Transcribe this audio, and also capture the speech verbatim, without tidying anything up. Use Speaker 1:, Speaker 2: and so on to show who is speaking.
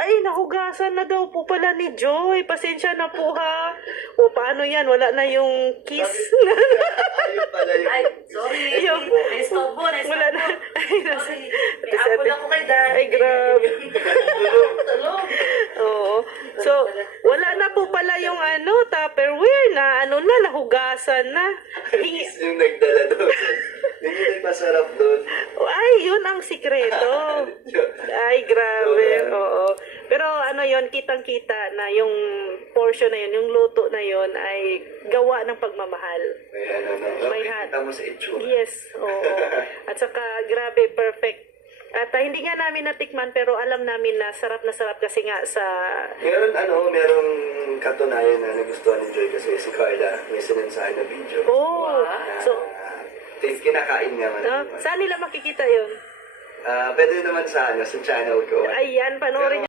Speaker 1: Ay, nahugasan na daw po pala ni Joy. Pasensya na po ha. O paano yan? Wala na yung kiss.
Speaker 2: Ayun pala yun.
Speaker 3: Ay, sorry.
Speaker 1: Yung,
Speaker 3: Na-stop mo, na-stop
Speaker 1: wala na.
Speaker 3: mo.
Speaker 1: Ay, nasa,
Speaker 3: Sorry. May apple ako kay Dad.
Speaker 1: Ay, grabe.
Speaker 2: Tulog.
Speaker 3: Tulog.
Speaker 1: Oo. So, wala na po pala yung ano, Tupperware na ano na, nahugasan na. Hingi,
Speaker 2: Kiss yung nagdala doon. Yun yung nagpasarap doon.
Speaker 1: ay, yun ang sikreto. Ay, grabe. Oo. Pero ano yon, kitang-kita na yung portion na yun, yung luto na yun ay gawa ng pagmamahal.
Speaker 2: May ano na.
Speaker 1: May
Speaker 2: Okay,
Speaker 1: hat.
Speaker 2: kita mo sa itsura.
Speaker 1: Yes, oo. At saka, grabe, perfect. At ah, hindi nga namin natikman, pero alam namin na sarap na sarap kasi nga sa...
Speaker 2: Meron ano, merong katunayan na nagustuhan ni Joy kasi si Carla may sinensahan na video.
Speaker 1: Oh,
Speaker 2: Na,
Speaker 1: so,
Speaker 2: tin- kinakain nga man.
Speaker 1: ah, saan nila makikita yun?
Speaker 2: Ah, pwede naman sa ano, sa channel ko.
Speaker 1: Ayan, panoorin